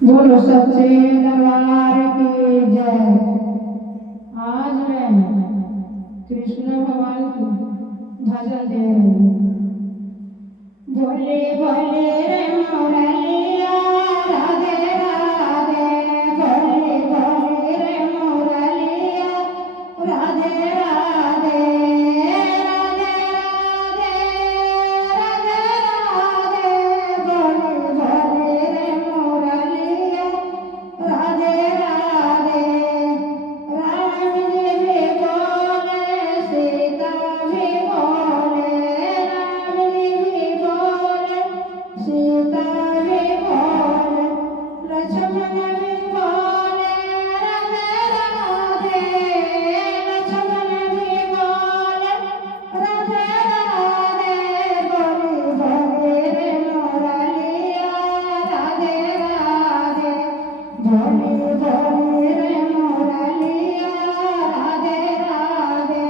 बोलो सच्चे दरबार की जय। आज मैं कृष्ण भगवान की भजन दे रही हूँ। भोले भोले रे मुरलिया राधे राधे, भोले भोले रे मुरलिया राधे राधे, राधे राधे राधे राधे, भोले भोले रे मुरलिया राधे राधे। राम जी भी बोले सीता भी बोले, राम जी भी बोले सीता भी बोले, लक्ष्मण भी बोले राधे राधे, लक्ष्मण भी बोले राधे राधे, बोले भोले रे मुरलिया राधे राधे, भोले भोले रे मुरलिया राधे राधे।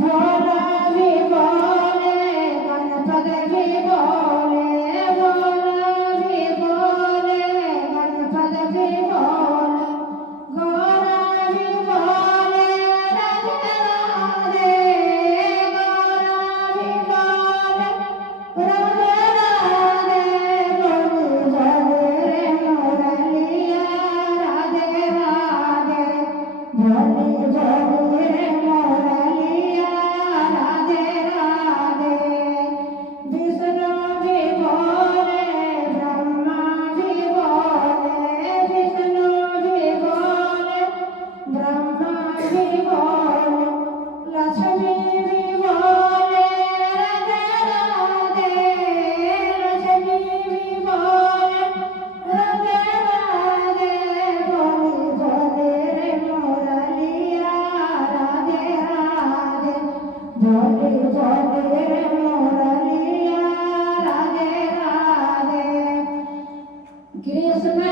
भोला भी बोले गणपत भी बोले, भोला भी बोले गणपत भी बोले, गौरा भी बोले राधे राधे, गौरा भी बोले राधे राधे, बोले भोले रे मुरलिया राधे राधे, भोले भोले रे मुरलिया राधे राधे। विष्णु भी बोले ब्रह्मा भी बोले, विष्णु भी बोले ब्रह्मा भी बोले, लक्ष्मी भी बोले राधे राधे, लक्ष्मी भी बोले राधे राधे, बोले भोले रे मुरलिया राधे राधे, भोले भोले रे मुरलिया राधे राधे। कृष्ण